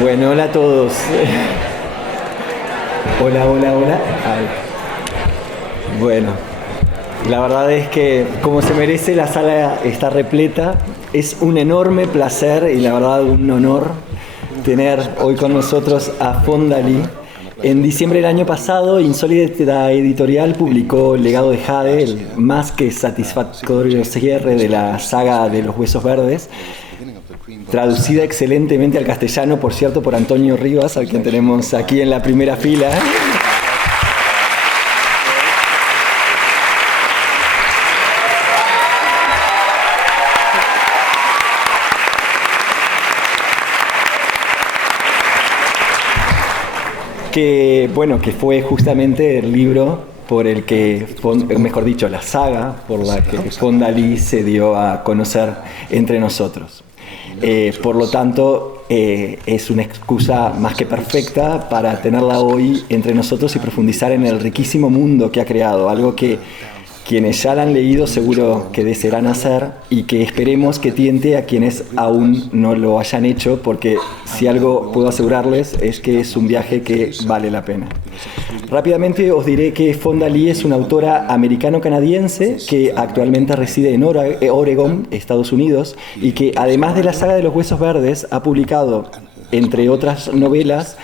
Bueno, hola a todos. Hola, hola, hola. Ay. Bueno, la verdad es que como se merece la sala está repleta. Es un enorme placer y la verdad un honor tener hoy con nosotros a Fonda Lee. En diciembre del año pasado, Insólita Editorial publicó El legado de Jade, el más que satisfactorio cierre de la saga de los Huesos Verdes, traducida excelentemente al castellano, por cierto, por Antonio Rivas, al quien tenemos aquí en la primera fila. Que fue justamente el libro por el que, mejor dicho, la saga por la que Fonda Lee se dio a conocer entre nosotros. Por lo tanto, es una excusa más que perfecta para tenerla hoy entre nosotros y profundizar en el riquísimo mundo que ha creado, algo que quienes ya la han leído seguro que desearán hacer y que esperemos que tiente a quienes aún no lo hayan hecho, porque si algo puedo asegurarles es que es un viaje que vale la pena. Rápidamente os diré que Fonda Lee es una autora americano-canadiense que actualmente reside en Oregon, Estados Unidos, y que además de la saga de los Huesos Verdes ha publicado, entre otras novelas,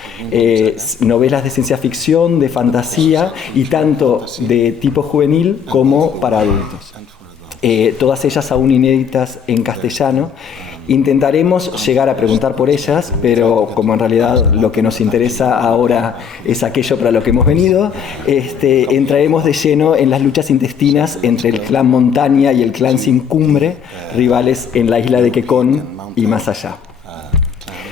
novelas de ciencia ficción, de fantasía y tanto de tipo juvenil como para adultos. Todas ellas aún inéditas en castellano. Intentaremos llegar a preguntar por ellas, pero como en realidad lo que nos interesa ahora es aquello para lo que hemos venido, entraremos de lleno en las luchas intestinas entre el clan Montaña y el clan Sin Cumbre, rivales en la isla de Quecón y más allá.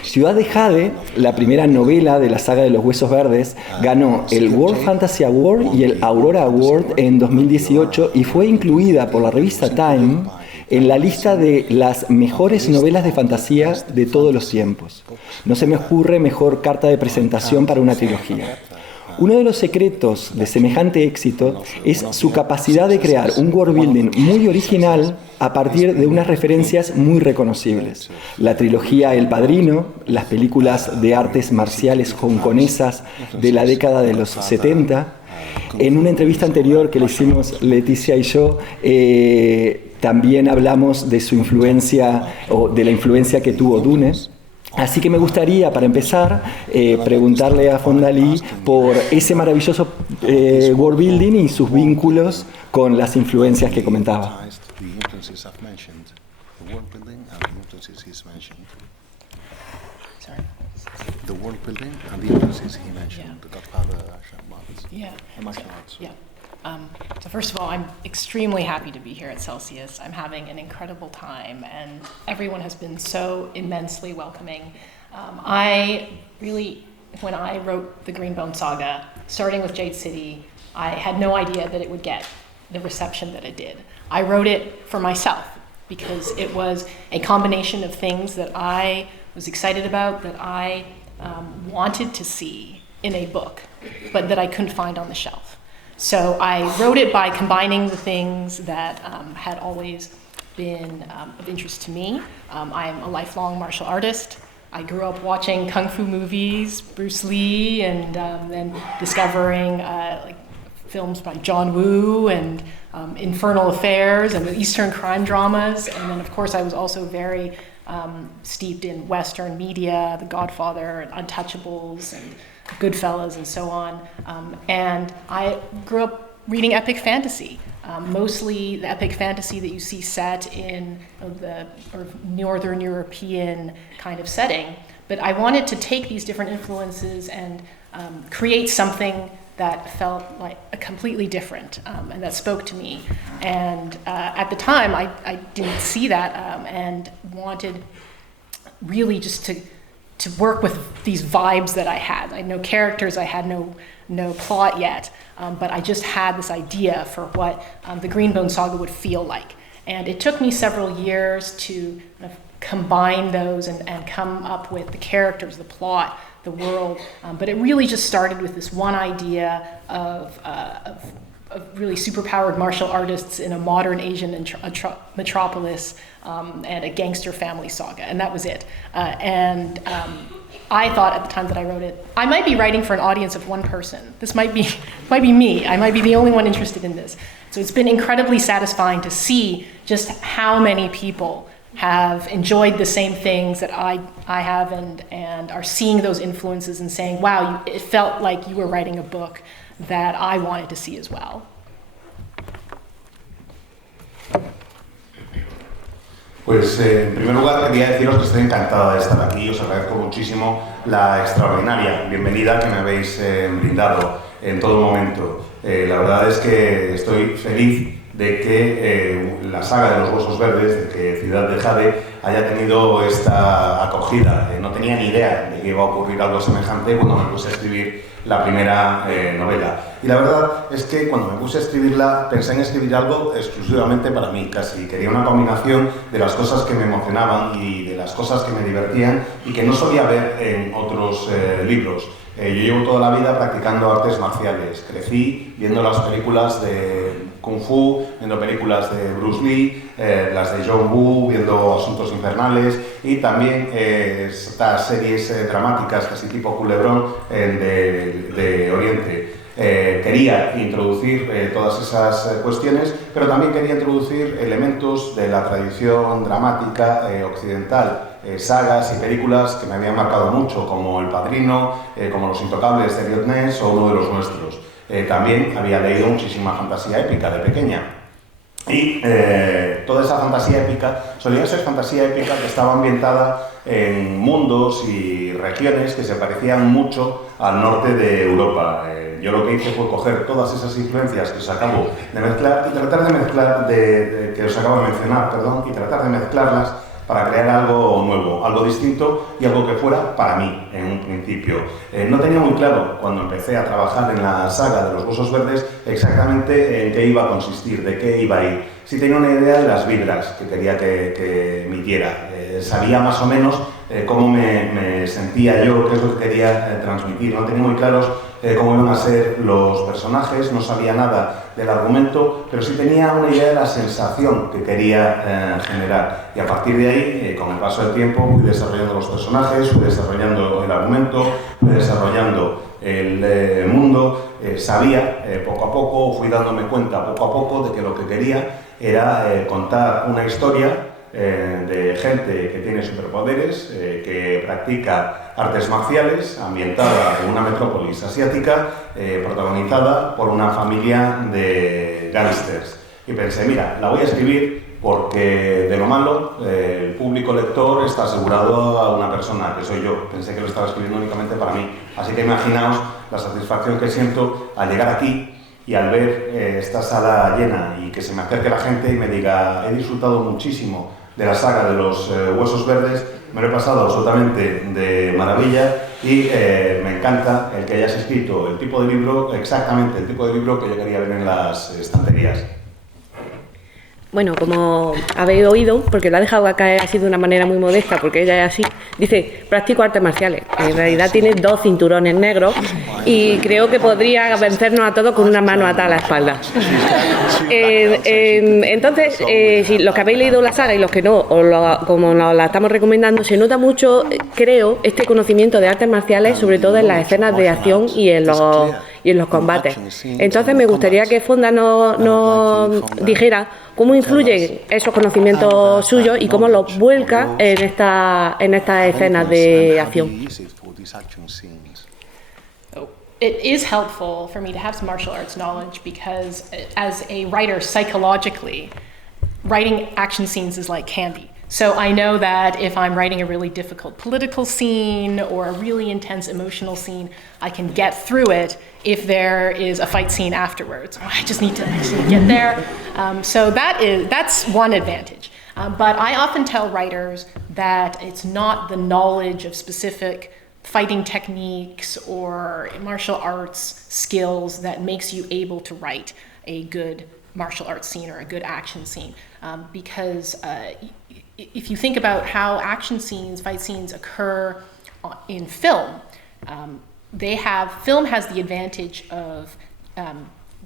Ciudad de Jade, la primera novela de la saga de los Huesos Verdes, ganó el World Fantasy Award y el Aurora Award en 2018 y fue incluida por la revista Time en la lista de las mejores novelas de fantasía de todos los tiempos. No se me ocurre mejor carta de presentación para una trilogía. Uno de los secretos de semejante éxito es su capacidad de crear un worldbuilding muy original a partir de unas referencias muy reconocibles. La trilogía El Padrino, las películas de artes marciales hongkonesas de la década de los 70. En una entrevista anterior que le hicimos Leticia y yo, también hablamos de su influencia o de la influencia que tuvo Dune. Así que me gustaría, para empezar, preguntarle a Fonda Lee por ese maravilloso world building y sus vínculos con las influencias que comentaba. The world building and the influences he mentioned, the Godfather, martial arts. Yeah. So first of all, I'm extremely happy to be here at Celsius. I'm having an incredible time, and everyone has been so immensely welcoming. When I wrote the Greenbone Saga, starting with Jade City, I had no idea that it would get the reception that it did. I wrote it for myself because it was a combination of things that I was excited about, that I wanted to see in a book, but that I couldn't find on the shelf. So I wrote it by combining the things that had always been of interest to me. I'm a lifelong martial artist. I grew up watching kung fu movies, Bruce Lee, and then discovering films by John Woo and Infernal Affairs and the Eastern crime dramas. And then, of course, I was also very steeped in Western media, The Godfather, and Untouchables, and Goodfellas, and so on. And I grew up reading epic fantasy, mostly the epic fantasy that you see set in the Northern European kind of setting. But I wanted to take these different influences and create something that felt like a completely different and that spoke to me. And at the time, I didn't see that and wanted really just to work with these vibes that I had. I had no characters, I had no plot yet, but I just had this idea for what the Greenbone Saga would feel like. And it took me several years to kind of combine those and come up with the characters, the plot, the world, but it really just started with this one idea of really superpowered martial artists in a modern Asian metropolis and a gangster family saga, and that was it. I thought at the time that I wrote it, I might be writing for an audience of one person. This might be me. I might be the only one interested in this. So it's been incredibly satisfying to see just how many people have enjoyed the same things that I have and are seeing those influences and saying, wow, it felt like you were writing a book that I wanted to see as well. Pues en primer lugar quería deciros que estoy encantada de estar aquí, os agradezco muchísimo la extraordinaria bienvenida que me habéis brindado en todo momento. La verdad es que estoy feliz de que la saga de los Huesos Verdes, de que Ciudad de Jade haya tenido esta acogida. No tenía ni idea de que iba a ocurrir algo semejante cuando me puse a escribir la primera novela. Y la verdad es que cuando me puse a escribirla pensé en escribir algo exclusivamente para mí, casi. Quería una combinación de las cosas que me emocionaban y de las cosas que me divertían y que no solía ver en otros libros. Yo llevo toda la vida practicando artes marciales. Crecí viendo las películas de Kung Fu, viendo películas de Bruce Lee, las de John Woo, viendo Asuntos Infernales y también estas series dramáticas casi tipo Culebrón de Oriente. Quería introducir todas esas cuestiones, pero también quería introducir elementos de la tradición dramática occidental, sagas y películas que me habían marcado mucho, como El Padrino, como Los Intocables de Eliot Ness o Uno de los Nuestros. También había leído muchísima fantasía épica de pequeña. Y toda esa fantasía épica solía ser fantasía épica que estaba ambientada en mundos y regiones que se parecían mucho al norte de Europa. Yo lo que hice fue coger todas esas influencias que os acabo de mezclar y tratar de mezclar, que os acabo de mencionar, perdón, y tratar de mezclarlas para crear algo nuevo, algo distinto y algo que fuera para mí en un principio. No tenía muy claro cuando empecé a trabajar en la saga de los Huesos Verdes exactamente en qué iba a consistir, de qué iba a ir. Sí tenía una idea de las vibras que quería que emitiera. Sabía más o menos cómo me sentía yo, qué es lo que quería transmitir. No tenía muy claros cómo iban a ser los personajes, no sabía nada del argumento, pero sí tenía una idea de la sensación que quería generar. Y a partir de ahí, con el paso del tiempo, fui desarrollando los personajes, fui desarrollando el argumento, fui desarrollando el mundo. Sabía poco a poco, fui dándome cuenta poco a poco de que lo que quería era contar una historia de gente que tiene superpoderes, que practica artes marciales, ambientada en una metrópolis asiática, protagonizada por una familia de gángsters. Y pensé, mira, la voy a escribir porque de lo malo el público lector está asegurado a una persona, que soy yo. Pensé que lo estaba escribiendo únicamente para mí. Así que imaginaos la satisfacción que siento al llegar aquí y al ver esta sala llena y que se me acerque la gente y me diga, he disfrutado muchísimo de la saga de los Huesos Verdes, me lo he pasado absolutamente de maravilla y me encanta el que hayas escrito el tipo de libro, exactamente el tipo de libro que yo quería ver en las estanterías. Bueno, como habéis oído, porque lo ha dejado caer así de una manera muy modesta, porque ella es así, dice, practico artes marciales. En realidad tiene 2 cinturones negros y creo que podría vencernos a todos con una mano atada a la espalda. Entonces, si los que habéis leído la saga y los que no, como nos la estamos recomendando, se nota mucho, creo, este conocimiento de artes marciales, sobre todo en las escenas de acción y en los combates. Entonces me gustaría que Fonda nos dijera cómo influyen esos conocimientos suyos y cómo los vuelca en estas escenas de acción. It is helpful for me to have some martial arts knowledge because as a writer, psychologically, writing action scenes is like candy. So I know that if I'm writing a really difficult political scene or a really intense emotional scene, I can get through it if there is a fight scene afterwards. I just need to get there. So that's one advantage. But I often tell writers that it's not the knowledge of specific fighting techniques or martial arts skills that makes you able to write a good martial arts scene or a good action scene. Because if you think about how action scenes, fight scenes occur in film, film has the advantage of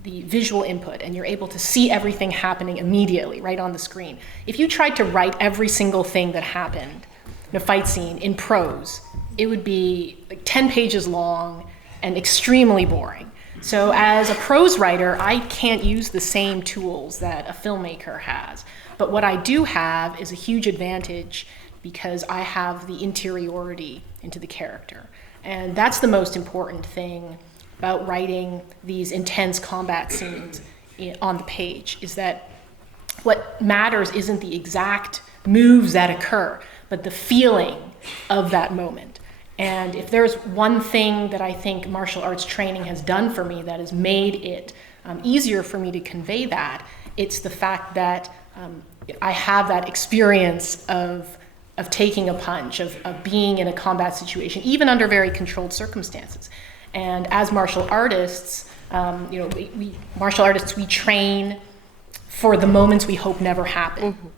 the visual input, and you're able to see everything happening immediately right on the screen. If you tried to write every single thing that happened in a fight scene in prose, it would be like 10 pages long and extremely boring. So as a prose writer, I can't use the same tools that a filmmaker has. But what I do have is a huge advantage because I have the interiority into the character. And that's the most important thing about writing these intense combat scenes on the page, is that what matters isn't the exact moves that occur, but the feeling of that moment. And if there's one thing that I think martial arts training has done for me that has made it easier for me to convey that, it's the fact that I have that experience of taking a punch, of being in a combat situation, even under very controlled circumstances. And as martial artists, we train for the moments we hope never happen. Mm-hmm.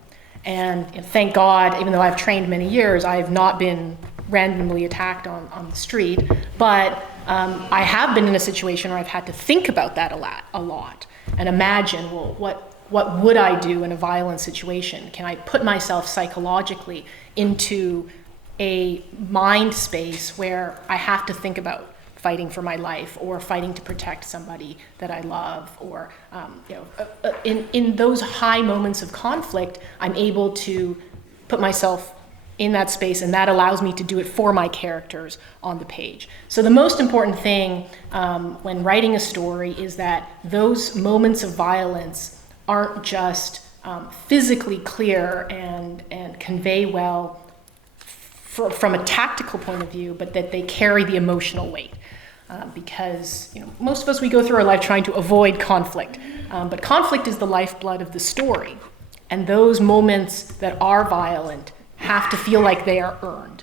And thank God, even though I've trained many years, I have not been randomly attacked on the street, but I have been in a situation where I've had to think about that a lot and imagine, well, what would I do in a violent situation? Can I put myself psychologically into a mind space where I have to think about fighting for my life or fighting to protect somebody that I love, or in those high moments of conflict, I'm able to put myself in that space, and that allows me to do it for my characters on the page. So the most important thing when writing a story is that those moments of violence aren't just physically clear and convey well from a tactical point of view, but that they carry the emotional weight. Because most of us, we go through our life trying to avoid conflict, but conflict is the lifeblood of the story, and those moments that are violent have to feel like they are earned.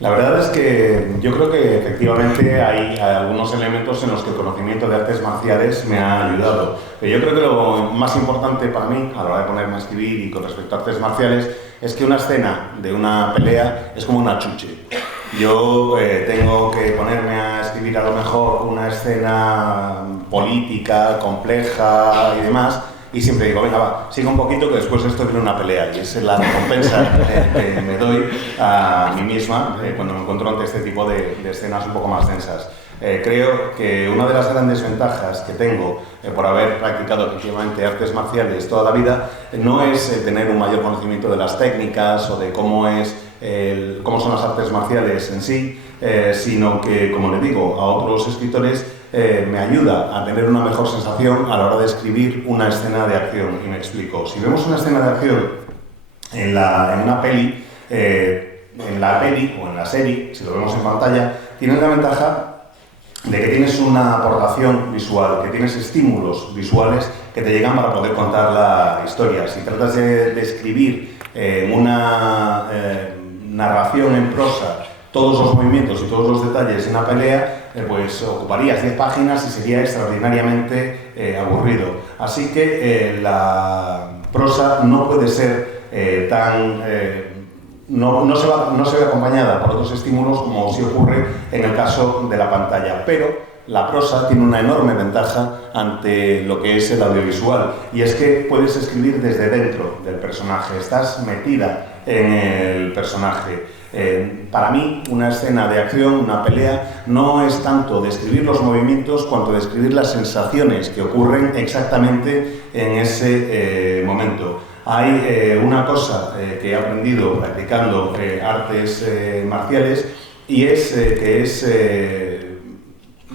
La verdad es que yo creo que efectivamente hay algunos elementos en los que el conocimiento de artes marciales me ha ayudado. Pero yo creo que lo más importante para mí, a la hora de ponerme a escribir y con respecto a artes marciales, es que una escena de una pelea es como una chuche. Yo tengo que ponerme a escribir a lo mejor una escena política, compleja y demás, y siempre digo, venga, va, siga un poquito que después de esto viene una pelea, y esa es la recompensa que me doy a mí misma cuando me encuentro ante este tipo de escenas un poco más densas. Creo que una de las grandes ventajas que tengo por haber practicado efectivamente artes marciales toda la vida no es tener un mayor conocimiento de las técnicas o de cómo son las artes marciales en sí, sino que, como le digo a otros escritores, me ayuda a tener una mejor sensación a la hora de escribir una escena de acción. Y me explico. Si vemos una escena de acción en una peli, en la peli o en la serie, si lo vemos en pantalla, tiene la ventaja de que tienes una aportación visual, que tienes estímulos visuales que te llegan para poder contar la historia. Si tratas de escribir una narración en prosa, todos los movimientos y todos los detalles de una pelea, pues ocuparías 10 páginas y sería extraordinariamente aburrido. Así que la prosa no puede ser no se ve acompañada por otros estímulos como sí ocurre en el caso de la pantalla, pero la prosa tiene una enorme ventaja ante lo que es el audiovisual, y es que puedes escribir desde dentro del personaje, estás metida en el personaje. Para mí, una escena de acción, una pelea, no es tanto describir los movimientos cuanto describir las sensaciones que ocurren exactamente en ese momento. Hay una cosa que he aprendido practicando artes marciales, y es que es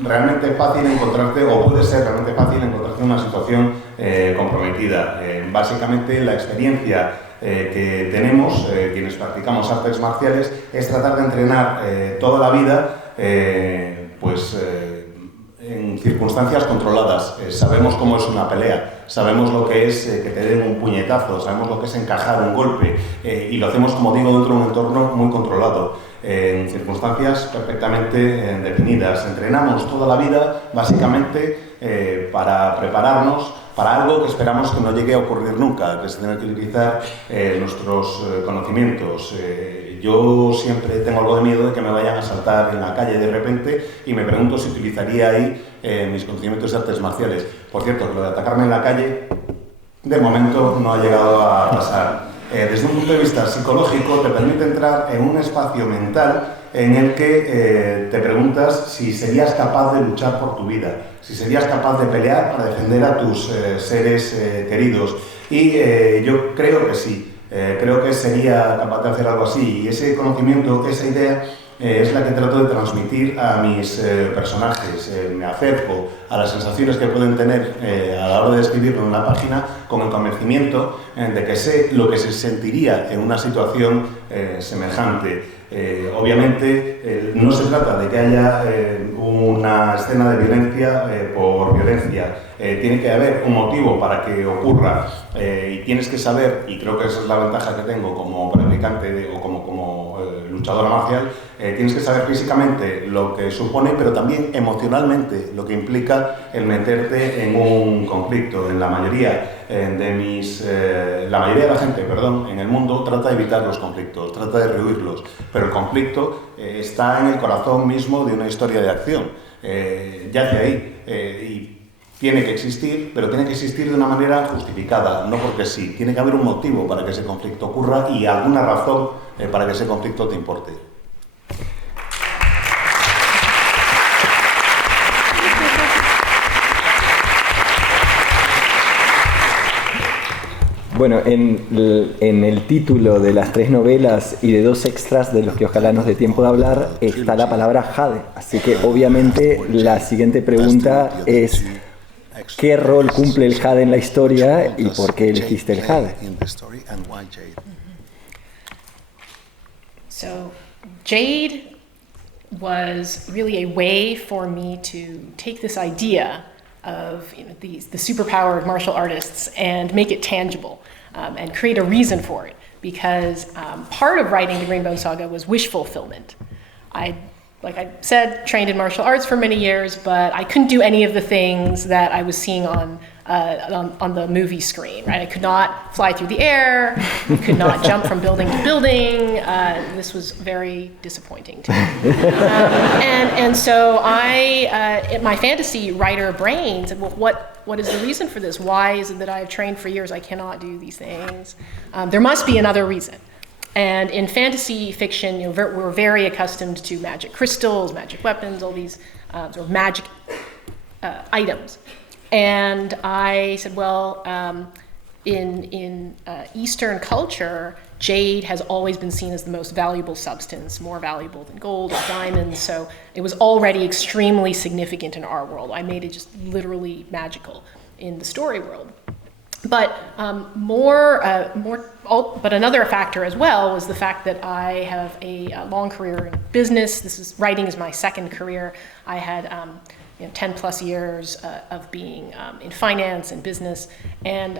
realmente fácil encontrarte, o puede ser realmente fácil encontrarte en una situación comprometida. Básicamente, la experiencia que tenemos quienes practicamos artes marciales es tratar de entrenar toda la vida en circunstancias controladas. Sabemos cómo es una pelea, sabemos lo que es que te den un puñetazo, sabemos lo que es encajar un golpe, y lo hacemos, como digo, dentro de un entorno muy controlado, en circunstancias perfectamente definidas. Entrenamos toda la vida básicamente para prepararnos para algo que esperamos que no llegue a ocurrir nunca, que se tenga que utilizar nuestros conocimientos. Yo siempre tengo algo de miedo de que me vayan a asaltar en la calle de repente y me pregunto si utilizaría ahí mis conocimientos de artes marciales. Por cierto, lo de atacarme en la calle, de momento no ha llegado a pasar. Desde un punto de vista psicológico, te permite entrar en un espacio mental en el que te preguntas si serías capaz de luchar por tu vida, si serías capaz de pelear para defender a tus seres queridos. Y yo creo que sí, creo que sería capaz de hacer algo así. Y ese conocimiento, esa idea, es la que trato de transmitir a mis personajes. Me acerco a las sensaciones que pueden tener a la hora de escribirlo en una página con el convencimiento de que sé lo que se sentiría en una situación semejante. Obviamente no se trata de que haya una escena de violencia por violencia. Tiene que haber un motivo para que ocurra y tienes que saber, y creo que esa es la ventaja que tengo como practicante o como luchadora marcial, tienes que saber físicamente lo que supone, pero también emocionalmente lo que implica el meterte en un conflicto. En la mayoría la mayoría de la gente, en el mundo trata de evitar los conflictos, trata de rehuirlos, pero el conflicto está en el corazón mismo de una historia de acción, yace ahí y tiene que existir, pero tiene que existir de una manera justificada, no porque sí, tiene que haber un motivo para que ese conflicto ocurra y alguna razón para que ese conflicto te importe. Bueno, en el título de las 3 novelas y de 2 extras de los que ojalá nos dé tiempo de hablar está la palabra jade. Así que obviamente la siguiente pregunta es ¿qué rol cumple el jade en la historia y por qué elegiste el jade? So, jade was really a way for me to take this idea of the superpowered martial artists and make it tangible and create a reason for it. Because part of writing the Greenbone Saga was wish fulfillment. Like I said, trained in martial arts for many years, but I couldn't do any of the things that I was seeing on the movie screen, right? I could not fly through the air, I could not jump from building to building. This was very disappointing to me. And so in my fantasy writer brain said, well, what is the reason for this? Why is it that I have trained for years, I cannot do these things? There must be another reason. And in fantasy fiction, we're very accustomed to magic crystals, magic weapons, all these sort of magic items. And I said, well, in Eastern culture, jade has always been seen as the most valuable substance, more valuable than gold or diamonds. So it was already extremely significant in our world. I made it just literally magical in the story world. But but another factor as well was the fact that I have a long career in business. Writing is my second career. I had 10 plus years of being in finance and business. And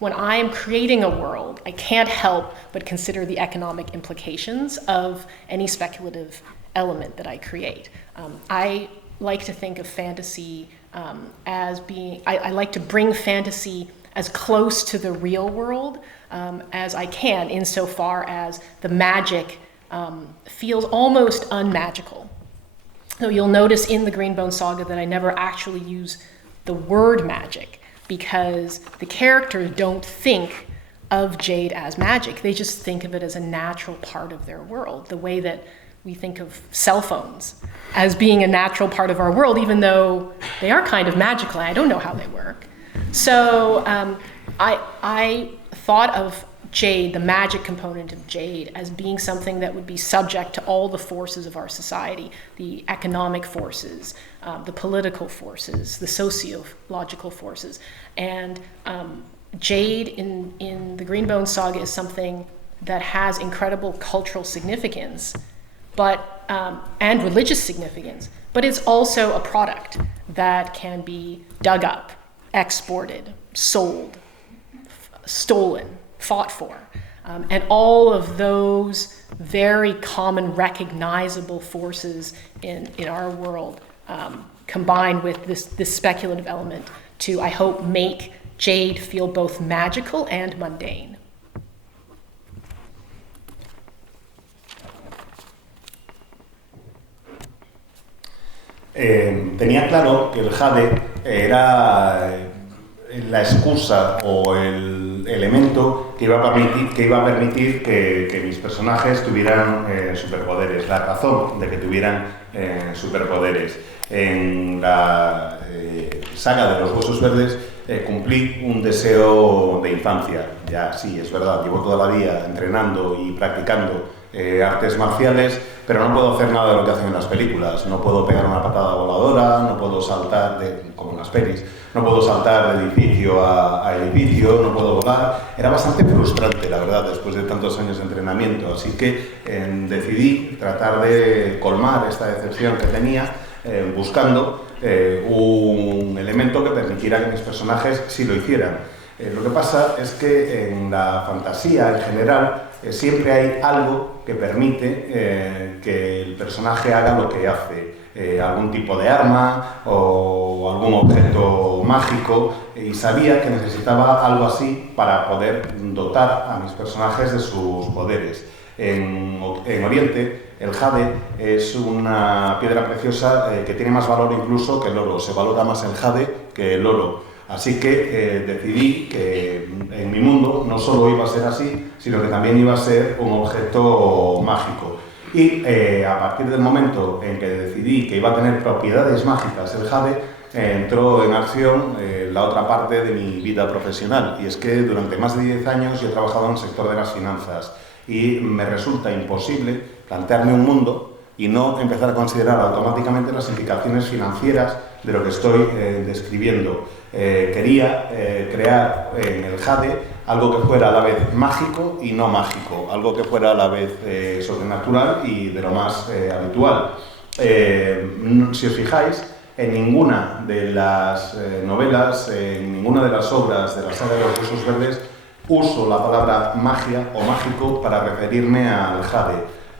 when I'm creating a world, I can't help but consider the economic implications of any speculative element that I create. I like to think of fantasy as being, I like to bring fantasy as close to the real world as I can, insofar as the magic feels almost unmagical. So you'll notice in the Greenbone Saga that I never actually use the word magic, because the characters don't think of jade as magic. They just think of it as a natural part of their world, the way that we think of cell phones as being a natural part of our world, even though they are kind of magical. I don't know how they work. So I thought of jade, the magic component of jade, as being something that would be subject to all the forces of our society, the economic forces, the political forces, the sociological forces. And jade in the Greenbone Saga is something that has incredible cultural significance, but and religious significance, but it's also a product that can be dug up, exported, sold, stolen, fought for. And all of those very common, recognizable forces in our world combined with this speculative element to, I hope, make Jade feel both magical and mundane. Tenía claro que el jade era la excusa o el elemento que iba a permitir que mis personajes tuvieran superpoderes, la razón de que tuvieran superpoderes. En la saga de los Huesos Verdes cumplí un deseo de infancia. Ya, sí, es verdad, llevo toda la vida entrenando y practicando artes marciales, pero no puedo hacer nada de lo que hacen en las películas. No puedo pegar una patada voladora, no puedo saltar, como en las pelis, no puedo saltar de edificio a edificio, no puedo volar. Era bastante frustrante, la verdad, después de tantos años de entrenamiento. Así que decidí tratar de colmar esta decepción que tenía buscando un elemento que permitiera que mis personajes sí lo hicieran. Lo que pasa es que en la fantasía en general siempre hay algo que permite que el personaje haga lo que hace, algún tipo de arma o algún objeto mágico, y sabía que necesitaba algo así para poder dotar a mis personajes de sus poderes. En Oriente, el jade es una piedra preciosa que tiene más valor incluso que el oro. Se valora más el jade que el oro. Así que decidí que en mi mundo no solo iba a ser así, sino que también iba a ser un objeto mágico. Y a partir del momento en que decidí que iba a tener propiedades mágicas el jade, entró en acción la otra parte de mi vida profesional. Y es que durante más de 10 años yo he trabajado en el sector de las finanzas y me resulta imposible plantearme un mundo y no empezar a considerar automáticamente las implicaciones financieras de lo que estoy describiendo. Quería crear en el jade algo que fuera a la vez mágico y no mágico, algo que fuera a la vez sobrenatural y de lo más habitual. Si os fijáis, en ninguna de las novelas, en ninguna de las obras de la saga de los Huesos Verdes, uso la palabra magia o mágico para referirme al jade,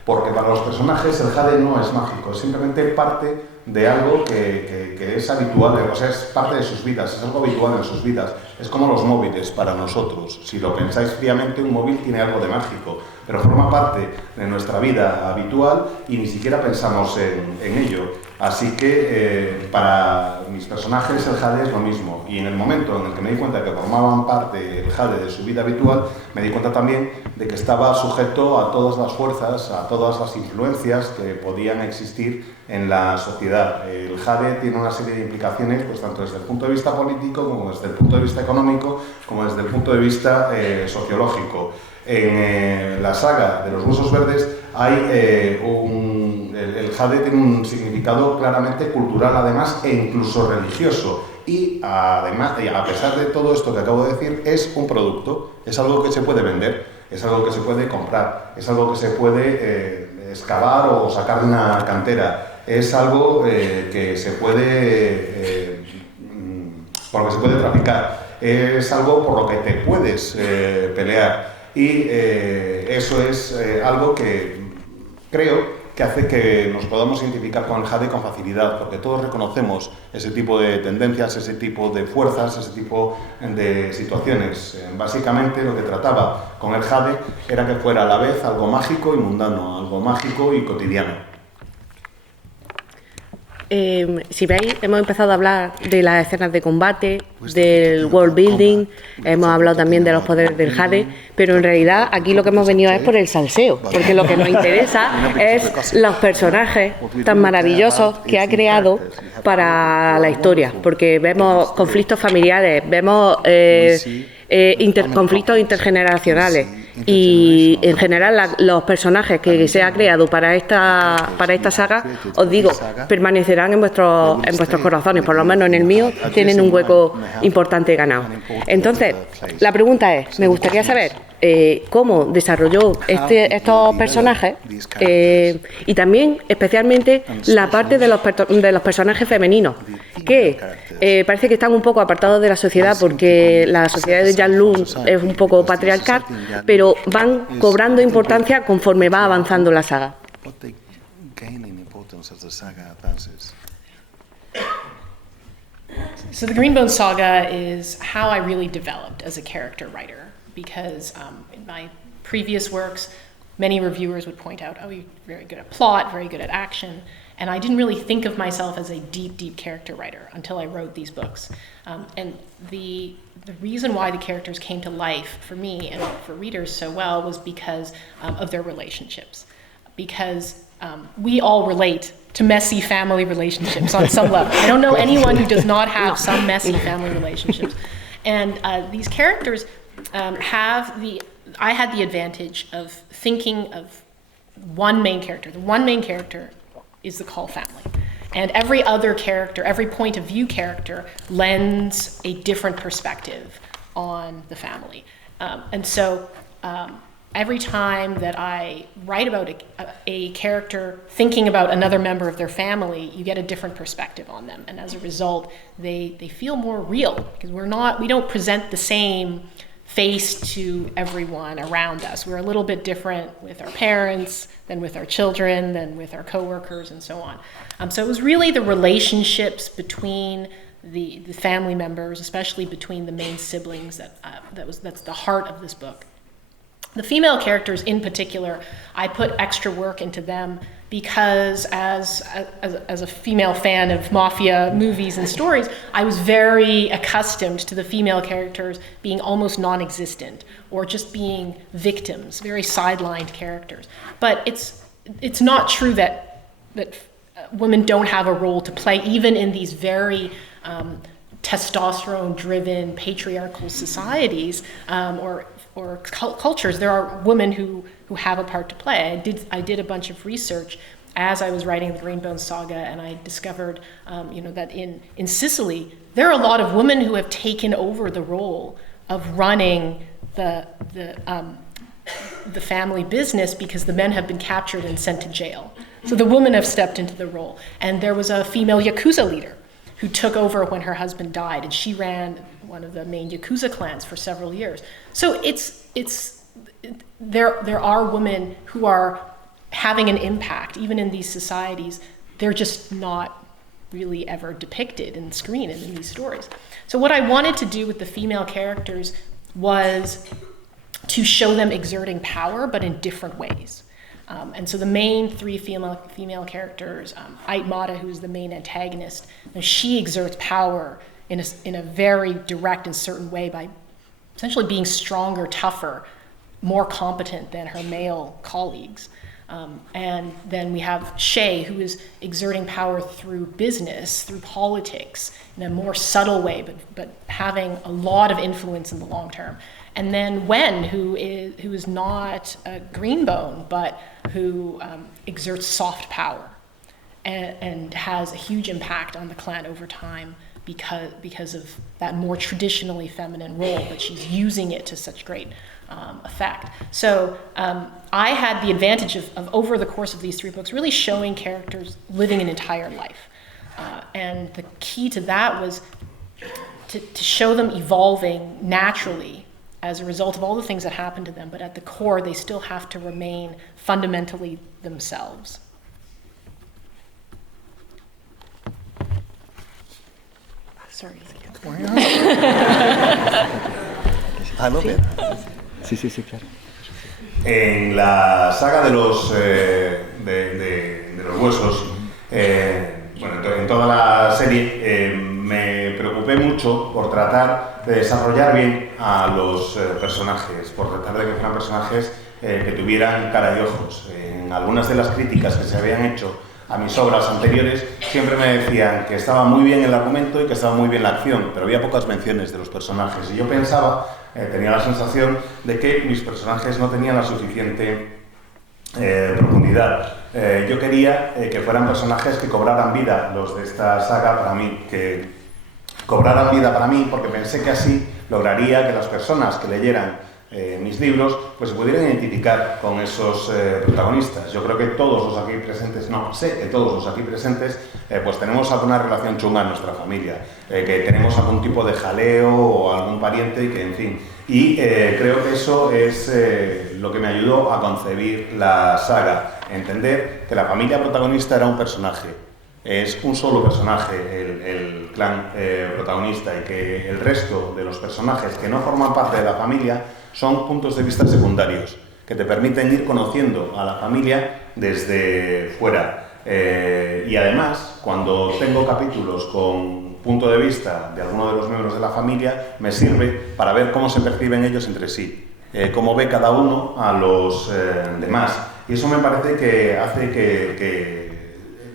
porque para los personajes el jade no es mágico, es simplemente parte de algo que es habitual, o sea, es parte de sus vidas, es algo habitual en sus vidas. Es como los móviles para nosotros. Si lo pensáis fríamente, un móvil tiene algo de mágico, pero forma parte de nuestra vida habitual y ni siquiera pensamos en ello. Así que para mis personajes el jade es lo mismo, y en el momento en el que me di cuenta que formaban parte el jade de su vida habitual, me di cuenta también de que estaba sujeto a todas las fuerzas, a todas las influencias que podían existir en la sociedad. El jade tiene una serie de implicaciones, pues tanto desde el punto de vista político, como desde el punto de vista económico, como desde el punto de vista sociológico. En la saga de los Huesos Verdes hay el jade tiene un significado claramente cultural, además, e incluso religioso. Y además, a pesar de todo esto que acabo de decir, es un producto, es algo que se puede vender, es algo que se puede comprar, es algo que se puede excavar o sacar de una cantera, es algo que se puede, por lo que se puede traficar, es algo por lo que te puedes pelear. Y eso es algo que creo que hace que nos podamos identificar con el jade con facilidad, porque todos reconocemos ese tipo de tendencias, ese tipo de fuerzas, ese tipo de situaciones. Básicamente lo que trataba con el jade era que fuera a la vez algo mágico y mundano, algo mágico y cotidiano. Si veis, hemos empezado a hablar de las escenas de combate, del world building, hemos hablado también de los poderes del jade, pero en realidad aquí lo que hemos venido es por el salseo, porque lo que nos interesa es los personajes tan maravillosos que ha creado para la historia, porque vemos conflictos familiares, vemos conflictos intergeneracionales y en general los personajes que se ha creado para esta saga, os digo, permanecerán en vuestros corazones, por lo menos en el mío tienen un hueco importante ganado. Entonces, la pregunta es, me gustaría saber cómo desarrolló estos personajes y también especialmente la parte de los personajes femeninos, que parece que están un poco apartados de la sociedad porque la sociedad de Jan Lund es un poco patriarcal, pero van cobrando importancia conforme va avanzando la saga. So the Greenbone Saga is how I really developed as a character writer, because in my previous works, many reviewers would point out, oh, you're very good at plot, very good at action, and I didn't really think of myself as a deep, deep character writer until I wrote these books. And the reason why the characters came to life for me and for readers so well was because of their relationships. Because we all relate to messy family relationships on some level. I don't know anyone who does not have some messy family relationships. And these characters I had the advantage of thinking of one main character. The one main character is the Call family. And every other character, every point of view character lends a different perspective on the family. And so every time that I write about a character thinking about another member of their family, you get a different perspective on them. And as a result, they feel more real, because we don't present the same face to everyone around us. We're a little bit different with our parents than with our children, than with our coworkers, and so on. So it was really the relationships between the family members, especially between the main siblings, that's the heart of this book. The female characters in particular, I put extra work into them because as a female fan of mafia movies and stories, I was very accustomed to the female characters being almost non-existent or just being victims, very sidelined characters. But it's not true that women don't have a role to play, even in these very testosterone-driven patriarchal societies or cultures. There are women who have a part to play. I did a bunch of research as I was writing the Greenbone Saga, and I discovered that in Sicily, there are a lot of women who have taken over the role of running the family business because the men have been captured and sent to jail. So the women have stepped into the role. And there was a female Yakuza leader who took over when her husband died, and she ran one of the main Yakuza clans for several years. So there are women who are having an impact, even in these societies. They're just not really ever depicted in screen and in these stories. So what I wanted to do with the female characters was to show them exerting power, but in different ways. And so the main three female characters, Aitmata, who is the main antagonist, she exerts power in a very direct and certain way by essentially being stronger, tougher, more competent than her male colleagues. And then we have Shay, who is exerting power through business, through politics, in a more subtle way, but having a lot of influence in the long term. And then Wen, who is not a Greenbone, but who exerts soft power and has a huge impact on the clan over time because of that more traditionally feminine role, but she's using it to such great effect. So I had the advantage of over the course of these three books, really showing characters living an entire life. And the key to that was to show them evolving naturally as a result of all the things that happen to them, but at the core, they still have to remain fundamentally themselves. Sorry. I love it. Sí, claro. En la saga de los huesos, en toda la serie me preocupé mucho por tratar de desarrollar bien a los personajes, por tratar de que fueran personajes que tuvieran cara y ojos. En algunas de las críticas que se habían hecho a mis obras anteriores siempre me decían que estaba muy bien el argumento y que estaba muy bien la acción, pero había pocas menciones de los personajes. Y yo pensaba, tenía la sensación de que mis personajes no tenían la suficiente profundidad. Yo quería que fueran personajes que cobraran vida, los de esta saga, para mí, que cobraran vida para mí, porque pensé que así lograría que las personas que leyeran mis libros pues se pudieran identificar con esos protagonistas. Yo creo que todos los aquí presentes, sé que todos los aquí presentes pues tenemos alguna relación chunga en nuestra familia, que tenemos algún tipo de jaleo o algún pariente que, en fin, y creo que eso es lo que me ayudó a concebir la saga, entender que la familia protagonista era un personaje es un solo personaje, el clan protagonista, y que el resto de los personajes que no forman parte de la familia son puntos de vista secundarios, que te permiten ir conociendo a la familia desde fuera. Y además, cuando tengo capítulos con punto de vista de alguno de los miembros de la familia, me sirve para ver cómo se perciben ellos entre sí, cómo ve cada uno a los demás. Y eso me parece que hace que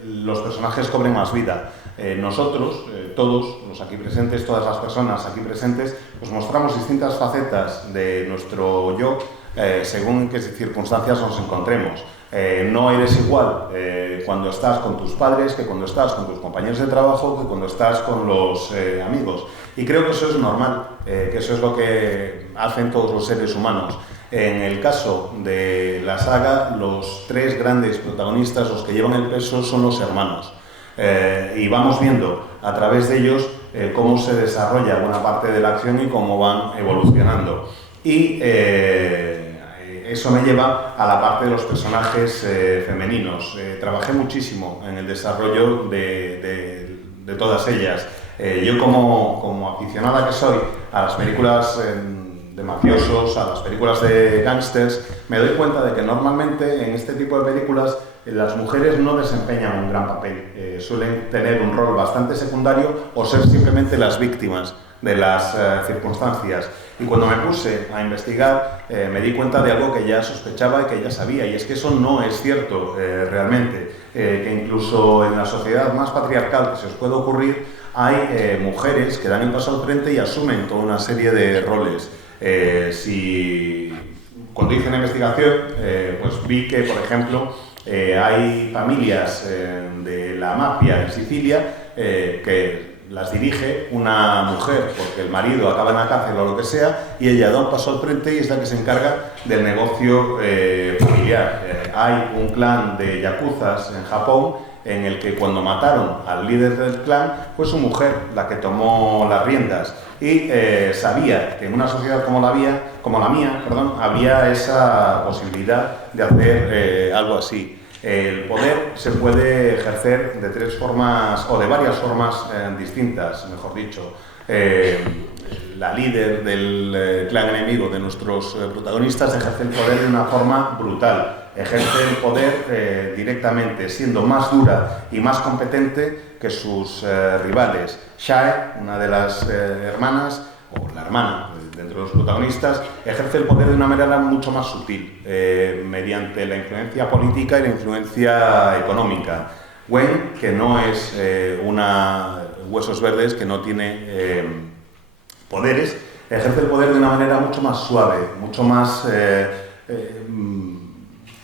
los personajes cobren más vida. Nosotros, todos los aquí presentes, todas las personas aquí presentes, pues mostramos distintas facetas de nuestro yo según en qué circunstancias nos encontremos. No eres igual cuando estás con tus padres que cuando estás con tus compañeros de trabajo, que cuando estás con los amigos. Y creo que eso es normal, que eso es lo que hacen todos los seres humanos. En el caso de la saga, los tres grandes protagonistas, los que llevan el peso, son los hermanos. Y vamos viendo a través de ellos cómo se desarrolla buena parte de la acción y cómo van evolucionando. Y eso me lleva a la parte de los personajes femeninos. Trabajé muchísimo en el desarrollo de todas ellas. Yo como aficionada que soy a las películas de mafiosos, a las películas de gángsters, me doy cuenta de que normalmente en este tipo de películas las mujeres no desempeñan un gran papel, suelen tener un rol bastante secundario o ser simplemente las víctimas de las circunstancias. Y cuando me puse a investigar me di cuenta de algo que ya sospechaba y que ya sabía, y es que eso no es cierto realmente, que incluso en la sociedad más patriarcal que se os puede ocurrir hay mujeres que dan el paso al frente y asumen toda una serie de roles. Cuando hice una investigación, pues vi que, por ejemplo, hay familias de la mafia en Sicilia que las dirige una mujer porque el marido acaba en la cárcel o lo que sea, y ella da un paso al frente y es la que se encarga del negocio familiar. Hay un clan de yakuzas en Japón en el que cuando mataron al líder del clan fue su mujer la que tomó las riendas, y sabía que en una sociedad como la mía, había esa posibilidad de hacer algo así. El poder se puede ejercer de tres formas, o de varias formas distintas, mejor dicho. La líder del clan enemigo de nuestros protagonistas ejerce el poder de una forma brutal. Ejerce el poder directamente, siendo más dura y más competente que sus rivales. Shae, una de las hermanas, o la hermana dentro de los protagonistas, ejerce el poder de una manera mucho más sutil, mediante la influencia política y la influencia económica. Wen, que no es una huesos verdes, que no tiene poderes, ejerce el poder de una manera mucho más suave, mucho más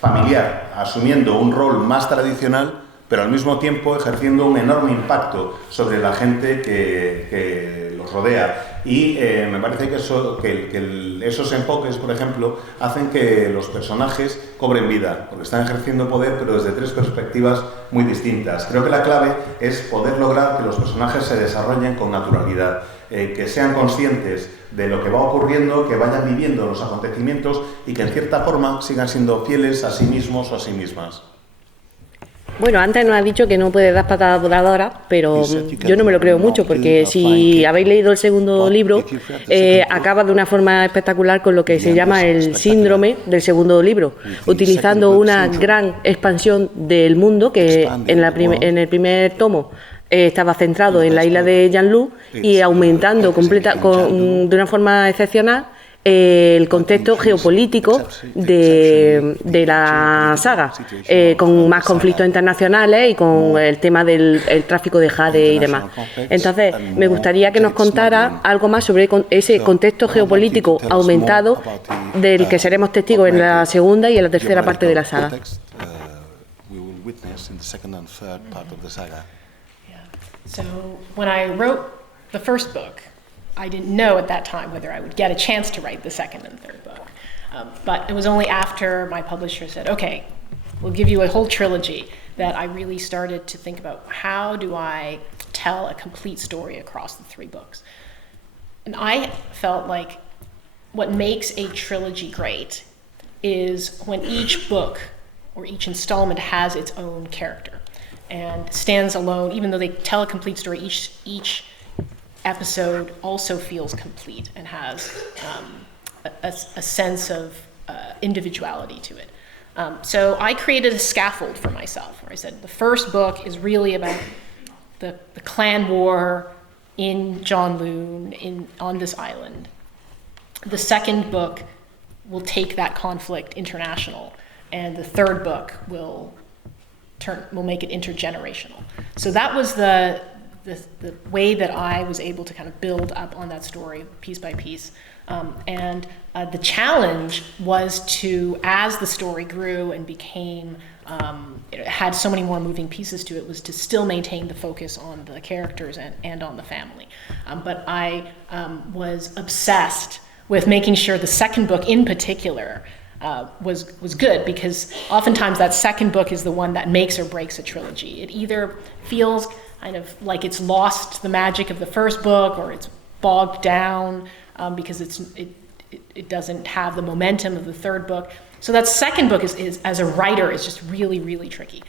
familiar, asumiendo un rol más tradicional, pero al mismo tiempo ejerciendo un enorme impacto sobre la gente que los rodea. Y me parece que esos enfoques, por ejemplo, hacen que los personajes cobren vida, porque están ejerciendo poder, pero desde tres perspectivas muy distintas. Creo que la clave es poder lograr que los personajes se desarrollen con naturalidad, que sean conscientes de lo que va ocurriendo, que vayan viviendo los acontecimientos y que en cierta forma sigan siendo fieles a sí mismos o a sí mismas. Bueno, antes nos ha dicho que no puede dar patadas voladoras, pero yo no me lo creo mucho, porque si habéis leído el segundo libro, acaba de una forma espectacular con lo que se llama el síndrome del segundo libro, utilizando una gran expansión del mundo que en el primer tomo estaba centrado en la isla de Yanlu, y aumentando de una forma excepcional el contexto geopolítico de la saga, con más conflictos internacionales y con el tema del tráfico de jade y demás. Entonces, me gustaría que nos contara algo más sobre ese contexto geopolítico aumentado del que seremos testigos en la segunda y en la tercera parte de la saga. So, when I wrote the first book, I didn't know at that time whether I would get a chance to write the second and third book. But it was only after my publisher said, okay, we'll give you a whole trilogy, that I really started to think about how do I tell a complete story across the three books. And I felt like what makes a trilogy great is when each book or each installment has its own character. and stands alone, even though they tell a complete story. Each episode also feels complete and has a sense of individuality to it. So I created a scaffold for myself, where I said the first book is really about the clan war in Jianlun, on this island. The second book will take that conflict international, and the third book will make it intergenerational. So that was the way that I was able to kind of build up on that story piece by piece. And the challenge was to, as the story grew and became, it had so many more moving pieces to it, was to still maintain the focus on the characters and on the family. But I was obsessed with making sure the second book in particular was good, because oftentimes that second book is the one that makes or breaks a trilogy. It either feels kind of like it's lost the magic of the first book, or it's bogged down because it doesn't have the momentum of the third book. So that second book is as a writer, is just really, really tricky.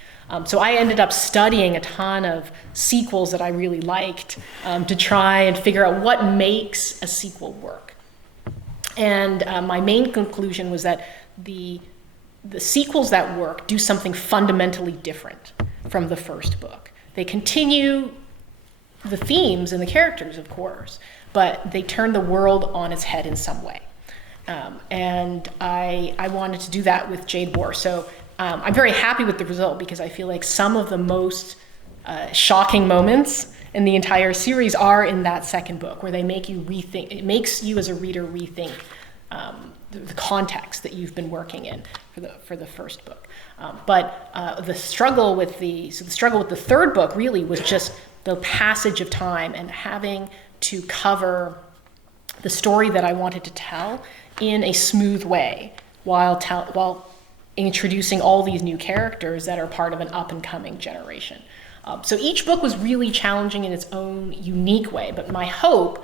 So I ended up studying a ton of sequels that I really liked to try and figure out what makes a sequel work. And my main conclusion was that the sequels that work do something fundamentally different from the first book. They continue the themes and the characters, of course, but they turn the world on its head in some way. And I wanted to do that with Jade War. So I'm very happy with the result, because I feel like some of the most shocking moments in the entire series are in that second book, where they make you rethink. It makes you as a reader rethink the context that you've been working in for the first book. But the struggle with the third book really was just the passage of time and having to cover the story that I wanted to tell in a smooth way, while introducing all these new characters that are part of an up-and-coming generation. So each book was really challenging in its own unique way, but my hope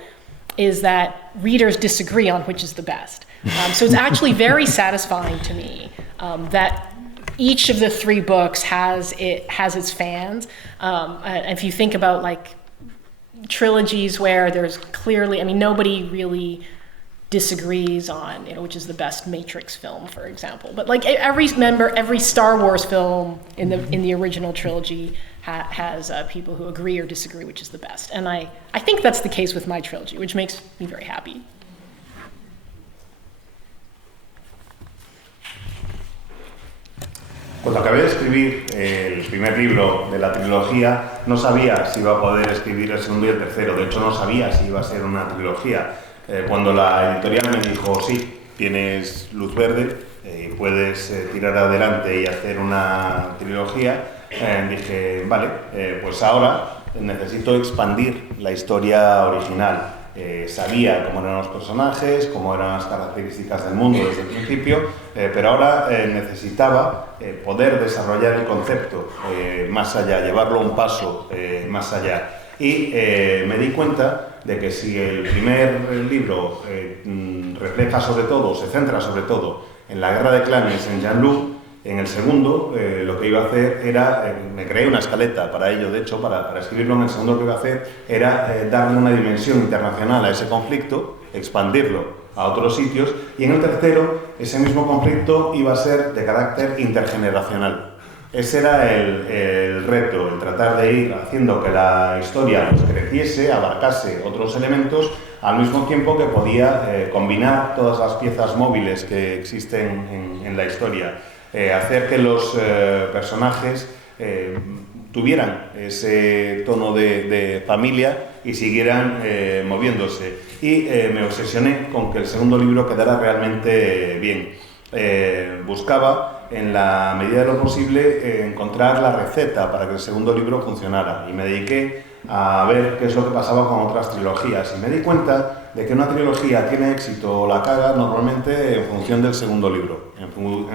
is that readers disagree on which is the best. So it's actually very satisfying to me that each of the three books has its fans. And if you think about like trilogies where there's clearly, I mean, nobody really disagrees on, which is the best Matrix film, for example. But like every Star Wars film in the original trilogy has people who agree or disagree which is the best. And I think that's the case with my trilogy, which makes me very happy. Cuando acabé de escribir el primer libro de la trilogía, no sabía si iba a poder escribir el segundo y el tercero. De hecho, no sabía si iba a ser una trilogía. Cuando la editorial me dijo, sí, tienes luz verde, puedes tirar adelante y hacer una trilogía, dije, vale, pues ahora necesito expandir la historia original. Sabía cómo eran los personajes, cómo eran las características del mundo desde el principio, pero ahora necesitaba poder desarrollar el concepto más allá, llevarlo un paso más allá. Y me di cuenta de que si el primer libro refleja sobre todo, se centra sobre todo en la guerra de clanes en Jianlun, en el segundo lo que iba a hacer era, me creé una escaleta para ello, de hecho, para escribirlo. En el segundo lo que iba a hacer era darle una dimensión internacional a ese conflicto, expandirlo a otros sitios, y en el tercero ese mismo conflicto iba a ser de carácter intergeneracional. Ese era el reto, el tratar de ir haciendo que la historia pues, creciese, abarcase otros elementos, al mismo tiempo que podía combinar todas las piezas móviles que existen en la historia. Hacer que los personajes tuvieran ese tono de familia y siguieran moviéndose. Y me obsesioné con que el segundo libro quedara realmente bien. Buscaba, en la medida de lo posible, encontrar la receta para que el segundo libro funcionara. Y me dediqué a ver qué es lo que pasaba con otras trilogías. Y me di cuenta de que una trilogía tiene éxito o la caga normalmente en función del segundo libro, en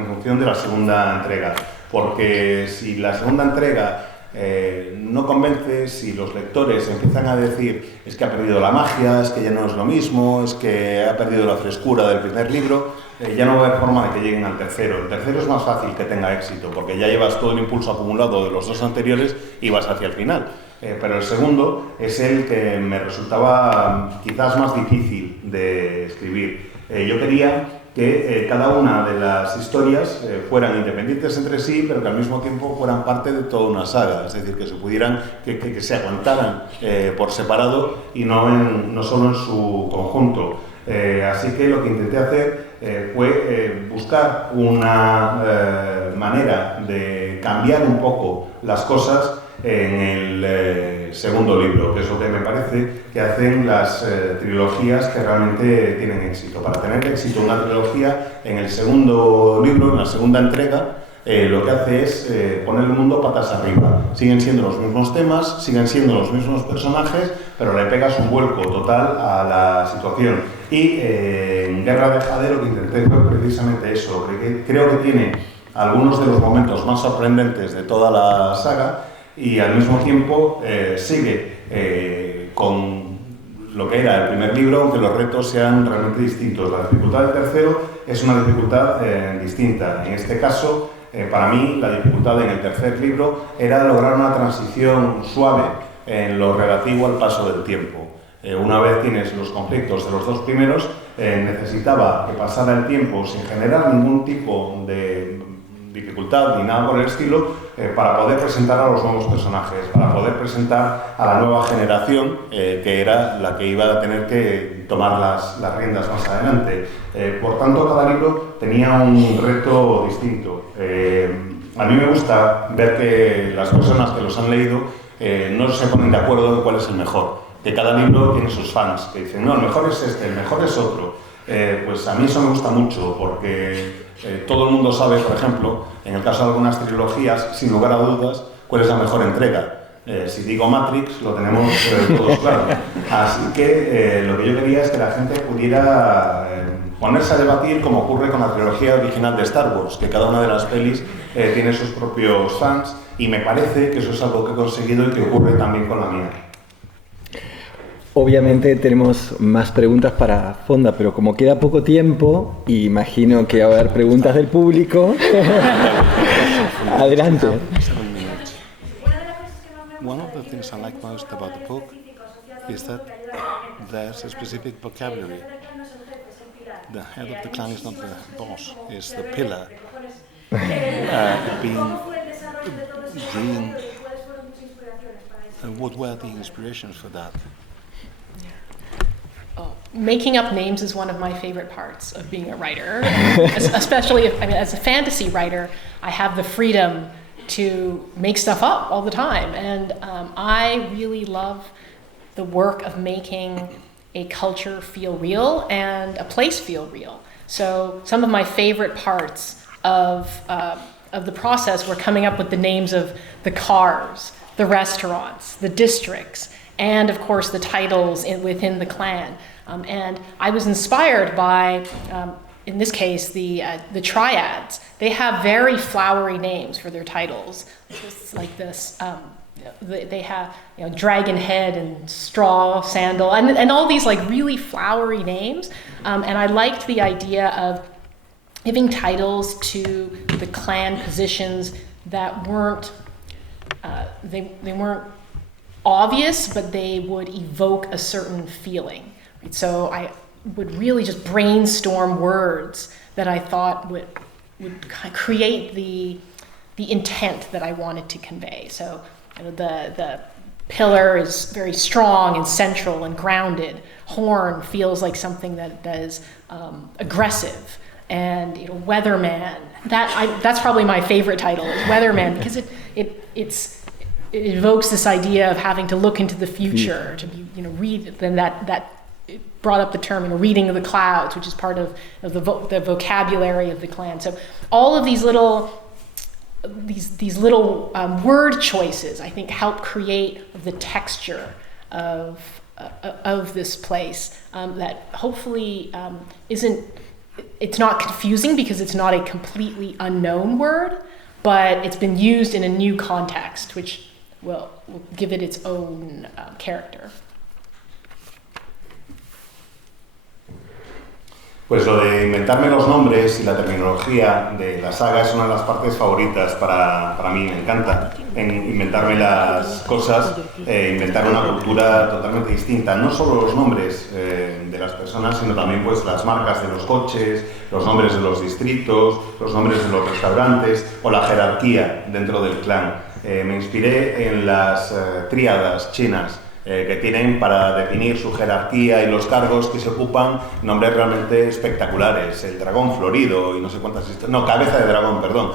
función de la segunda entrega. Porque si la segunda entrega no convence si los lectores empiezan a decir es que ha perdido la magia, es que ya no es lo mismo, es que ha perdido la frescura del primer libro, ya no va a haber forma de que lleguen al tercero. El tercero es más fácil que tenga éxito porque ya llevas todo el impulso acumulado de los dos anteriores y vas hacia el final. Pero el segundo es el que me resultaba quizás más difícil de escribir. Yo quería que cada una de las historias fueran independientes entre sí, pero que al mismo tiempo fueran parte de toda una saga, es decir, que se pudieran, que se aguantaran por separado y no solo en su conjunto. Así que lo que intenté hacer fue buscar una manera de cambiar un poco las cosas en el segundo libro, que es lo que me parece que hacen las trilogías que realmente tienen éxito. Para tener éxito una trilogía, en el segundo libro, en la segunda entrega, lo que hace es poner el mundo patas arriba. Siguen siendo los mismos temas, siguen siendo los mismos personajes, pero le pegas un vuelco total a la situación. Y en Guerra de Jade lo que intenté fue precisamente eso. Creo que tiene algunos de los momentos más sorprendentes de toda la saga, y al mismo tiempo sigue con lo que era el primer libro, aunque los retos sean realmente distintos. La dificultad del tercero es una dificultad distinta. En este caso, para mí, la dificultad en el tercer libro era lograr una transición suave en lo relativo al paso del tiempo. Una vez tienes los conflictos de los dos primeros, necesitaba que pasara el tiempo sin generar ningún tipo de dificultad ni nada por el estilo, para poder presentar a los nuevos personajes, para poder presentar a la nueva generación, que era la que iba a tener que tomar las riendas más adelante. Por tanto, cada libro tenía un reto distinto. A mí me gusta ver que las personas que los han leído no se ponen de acuerdo en cuál es el mejor, que cada libro tiene sus fans, que dicen, no, el mejor es este, el mejor es otro. Pues a mí eso me gusta mucho, porque todo el mundo sabe, por ejemplo, en el caso de algunas trilogías, sin lugar a dudas, cuál es la mejor entrega. Si digo Matrix, lo tenemos todos claro. Así que lo que yo quería es que la gente pudiera ponerse a debatir, como ocurre con la trilogía original de Star Wars, que cada una de las pelis tiene sus propios fans, y me parece que eso es algo que he conseguido y que ocurre también con la mía. Obviamente tenemos más preguntas para Fonda, pero como queda poco tiempo, imagino que va a haber preguntas del público. Adelante. 7 minutes. One of the things I like most about the book is that there's a specific vocabulary. The head of the clan is not the boss, it's the pillar. And what were the inspirations for that? Making up names is one of my favorite parts of being a writer, especially as a fantasy writer, I have the freedom to make stuff up all the time, and I really love the work of making a culture feel real and a place feel real. So some of my favorite parts of the process were coming up with the names of the cars, the restaurants, the districts, and of course the titles within the clan. And I was inspired by, in this case, the triads. They have very flowery names for their titles. It's like this. They have dragon head and straw sandal and all these like really flowery names. And I liked the idea of giving titles to the clan positions that weren't they weren't obvious, but they would evoke a certain feeling. So I would really just brainstorm words that I thought would create the intent that I wanted to convey. So the pillar is very strong and central and grounded. Horn feels like something that is aggressive. And Weatherman. That's probably my favorite title, is Weatherman, because it evokes this idea of having to look into the future, to be read. Then that it brought up the term reading of the clouds, which is part of the vocabulary of the clan. So all of these little word choices, I think, help create the texture of this place that hopefully isn't. It's not confusing because it's not a completely unknown word, but it's been used in a new context, which will give it its own character. Pues lo de inventarme los nombres y la terminología de la saga es una de las partes favoritas para mí, me encanta inventarme las cosas, inventar una cultura totalmente distinta, no solo los nombres de las personas, sino también pues las marcas de los coches, los nombres de los distritos, los nombres de los restaurantes o la jerarquía dentro del clan. Me inspiré en las tríadas chinas, que tienen para definir su jerarquía y los cargos que se ocupan nombres realmente espectaculares. El dragón florido y no sé cuántas... No, cabeza de dragón, perdón.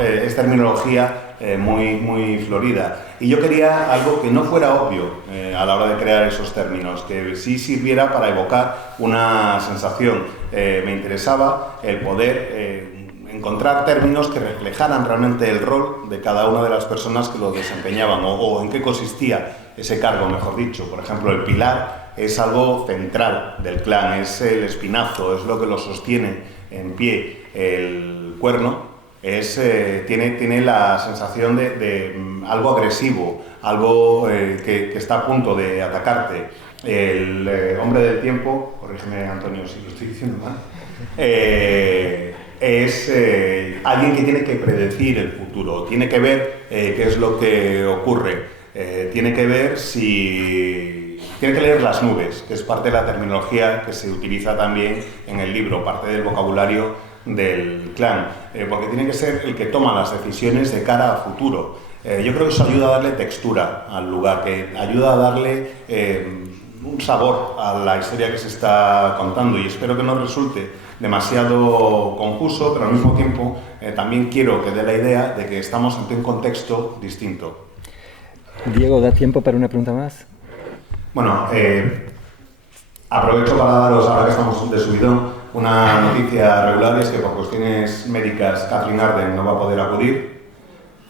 Es terminología muy florida. Y yo quería algo que no fuera obvio a la hora de crear esos términos, que sí sirviera para evocar una sensación. Me interesaba el poder... encontrar términos que reflejaran realmente el rol de cada una de las personas que lo desempeñaban o en qué consistía ese cargo, mejor dicho. Por ejemplo, el pilar es algo central del clan, es el espinazo, es lo que lo sostiene en pie. El cuerno tiene la sensación de algo agresivo, algo que está a punto de atacarte. El hombre del tiempo, corrígeme Antonio si lo estoy diciendo mal, es alguien que tiene que predecir el futuro, tiene que ver qué es lo que ocurre, tiene que ver tiene que leer las nubes, que es parte de la terminología que se utiliza también en el libro, parte del vocabulario del clan, porque tiene que ser el que toma las decisiones de cara a futuro. Yo creo que eso ayuda a darle textura al lugar, que ayuda a darle un sabor a la historia que se está contando, y espero que no resulte demasiado confuso, pero al mismo tiempo también quiero que dé la idea de que estamos ante un contexto distinto. Diego, ¿da tiempo para una pregunta más? Bueno, aprovecho para daros, ahora que estamos de subidón, una noticia regular, es que por cuestiones médicas Kathleen Arden no va a poder acudir.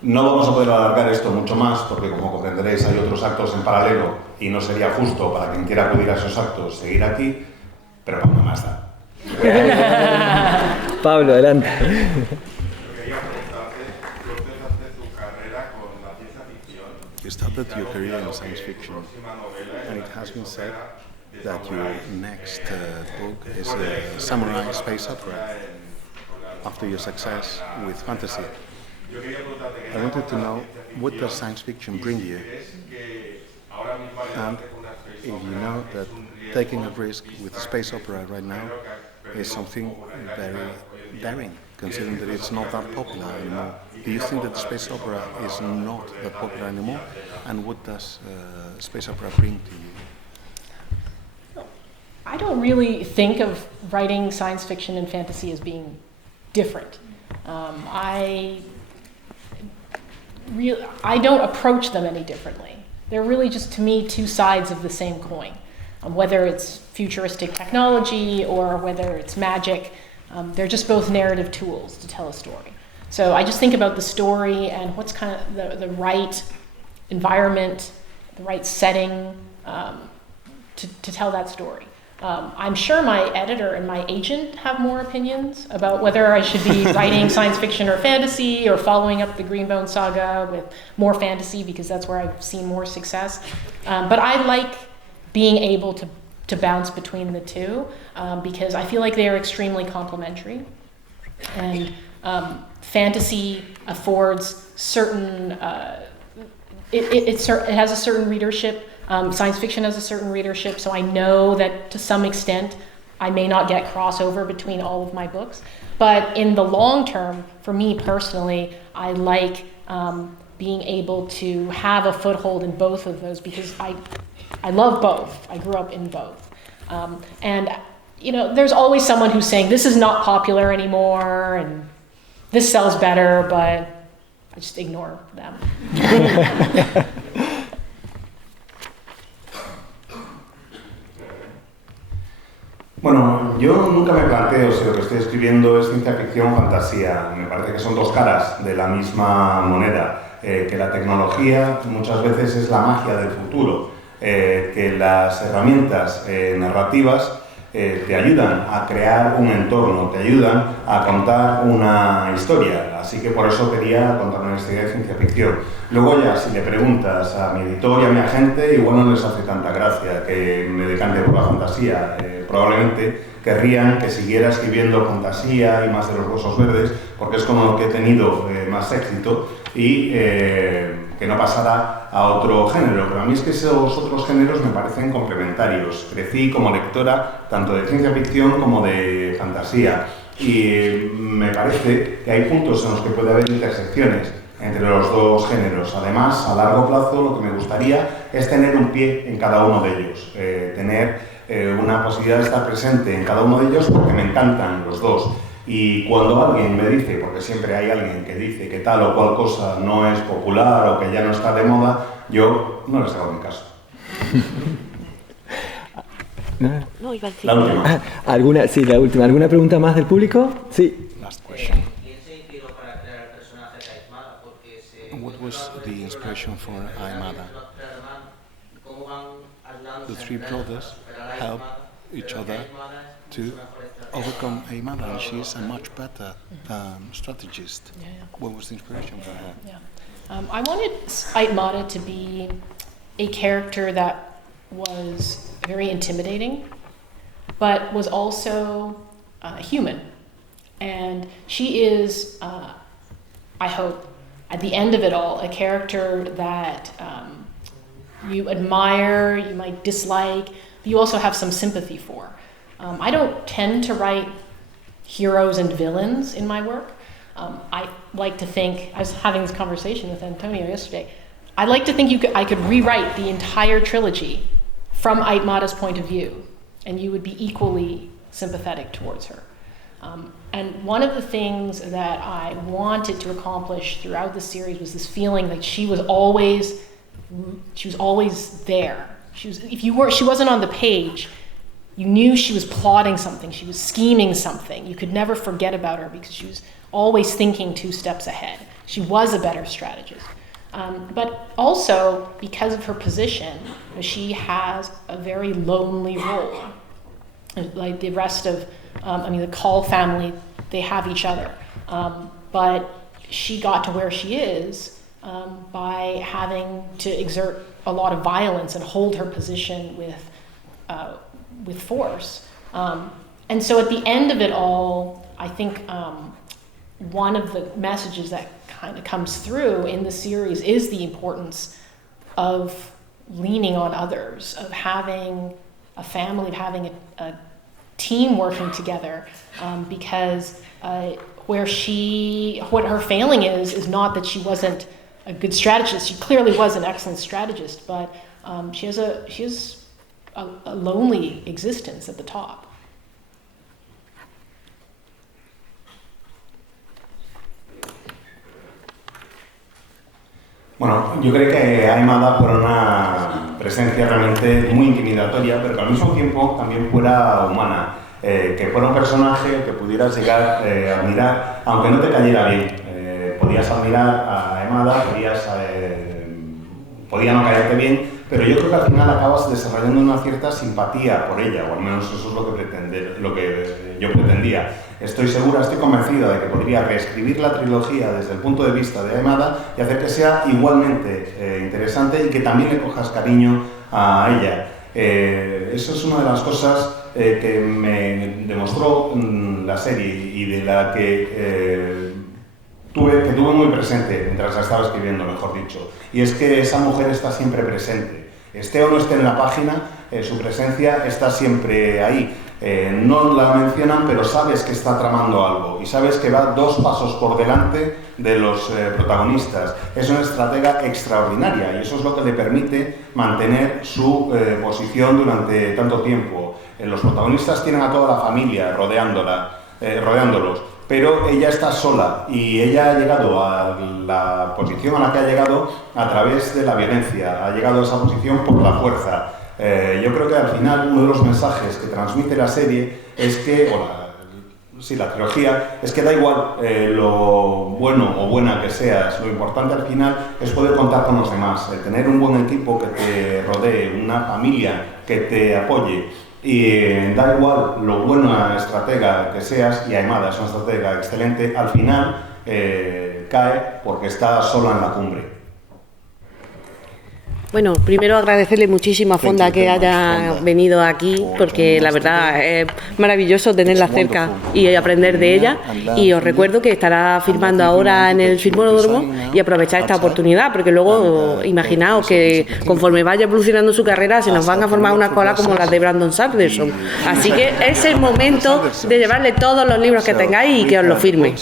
No vamos a poder alargar esto mucho más porque, como comprenderéis, hay otros actos en paralelo y no sería justo para quien quiera acudir a esos actos seguir aquí, pero cuando más da. Pablo, adelante. You started your career in science fiction, and it has been said that your next book is a samurai space opera after your success with fantasy. I wanted to know, what does science fiction bring you? And if you know that taking a risk with a space opera right now is something very daring, considering that it's not that popular anymore. Do you think that the space opera is not that popular anymore? And what does space opera bring to you? I don't really think of writing science fiction and fantasy as being different. I don't approach them any differently. They're really just, to me, two sides of the same coin. Whether it's futuristic technology or whether it's magic, they're just both narrative tools to tell a story. So I just think about the story and what's kind of the right environment, the right setting to tell that story. I'm sure my editor and my agent have more opinions about whether I should be writing science fiction or fantasy or following up the Greenbone saga with more fantasy, because that's where I've seen more success. But I like being able to bounce between the two because I feel like they are extremely complementary. And fantasy affords certain, it has a certain readership. Science fiction has a certain readership, so I know that to some extent I may not get crossover between all of my books. But in the long term, for me personally, I like being able to have a foothold in both of those because I love both. I grew up in both. And you know, there's always someone who's saying this is not popular anymore and this sells better, but I just ignore them. Bueno, yo nunca me planteo si lo que estoy escribiendo es ciencia ficción o fantasía. Me parece que son dos caras de la misma moneda. Que la tecnología muchas veces es la magia del futuro. Que las herramientas narrativas te ayudan a crear un entorno, te ayudan a contar una historia. Así que por eso quería contar una historia de ciencia ficción. Luego ya, si le preguntas a mi editor y a mi agente, igual no les hace tanta gracia que me decante por la fantasía. Probablemente querrían que siguiera escribiendo fantasía y más de los huesos verdes, porque es con lo que he tenido más éxito, y que no pasara a otro género. Pero a mí es que esos otros géneros me parecen complementarios. Crecí como lectora tanto de ciencia ficción como de fantasía, y me parece que hay puntos en los que puede haber intersecciones entre los dos géneros. Además, a largo plazo, lo que me gustaría es tener un pie en cada uno de ellos, tener una posibilidad de estar presente en cada uno de ellos, porque me encantan los dos. Y cuando alguien me dice, porque siempre hay alguien que dice que tal o cual cosa no es popular o que ya no está de moda, yo no les hago ni caso. No, iba a decir. La última. Sí, la última. ¿Alguna pregunta más del público? Sí. Last question. ¿Quién se inspiró para crear el personaje de Aimada? Porque What was the inspiration for Aimada? ¿Cómo van The three brothers help each other to overcome Aimada, and she's a much better strategist. What was the inspiration for her? I wanted Aitmata to be a character that was very intimidating, but was also human. And she is, I hope, at the end of it all, a character that you admire, you might dislike, but you also have some sympathy for. I don't tend to write heroes and villains in my work. I like to think, I was having this conversation with Antonio yesterday, I like to think I could rewrite the entire trilogy from Aitmata's point of view, and you would be equally sympathetic towards her. And one of the things that I wanted to accomplish throughout the series was this feeling that she was always there. She wasn't on the page, you knew she was plotting something, she was scheming something. You could never forget about her because she was always thinking 2 steps ahead. She was a better strategist. But also, because of her position, she has a very lonely role. Like the rest of, the Call family, they have each other. But she got to where she is by having to exert a lot of violence and hold her position with force. And so at the end of it all, I think one of the messages that kind of comes through in the series is the importance of leaning on others, of having a family, of having a team working together, because what her failing is not that she wasn't a good strategist. She clearly was an excellent strategist, but she has a lonely existence at the top. Bueno, yo creo que Aimada fuera una presencia realmente muy intimidatoria, pero que al mismo tiempo también fuera humana, que fuera un personaje que pudieras llegar a admirar, aunque no te cayera bien. Podías admirar a Aimada, podía no caerte bien, pero yo creo que al final acabas desarrollando una cierta simpatía por ella, o al menos eso es lo que yo pretendía. Estoy convencida de que podría reescribir la trilogía desde el punto de vista de Aimada y hacer que sea igualmente interesante y que también le cojas cariño a ella. Eso es una de las cosas que me demostró la serie y de la que tuve muy presente mientras la estaba escribiendo, mejor dicho. Y es que esa mujer está siempre presente. Esté o no esté en la página, su presencia está siempre ahí. No la mencionan, pero sabes que está tramando algo y sabes que va 2 pasos por delante de los protagonistas. Es una estratega extraordinaria y eso es lo que le permite mantener su posición durante tanto tiempo. Los protagonistas tienen a toda la familia rodeándolos, pero ella está sola y ella ha llegado a la posición a la que ha llegado a través de la violencia, ha llegado a esa posición por la fuerza. Yo creo que al final uno de los mensajes que transmite la serie es que, la trilogía, es que da igual lo bueno o buena que seas, lo importante al final es poder contar con los demás, el tener un buen equipo que te rodee, una familia que te apoye. Y da igual lo buena estratega que seas, y Aimada es una estratega excelente, al final cae porque está sola en la cumbre. Bueno, primero agradecerle muchísimo a Fonda que haya venido aquí, porque la verdad es maravilloso tenerla cerca y aprender de ella. Y os recuerdo que estará firmando ahora en el Filmódromo y aprovechar esta oportunidad, porque luego imaginaos que conforme vaya evolucionando su carrera se nos van a formar una cola como las de Brandon Sanderson. Así que es el momento de llevarle todos los libros que tengáis y que os los firme.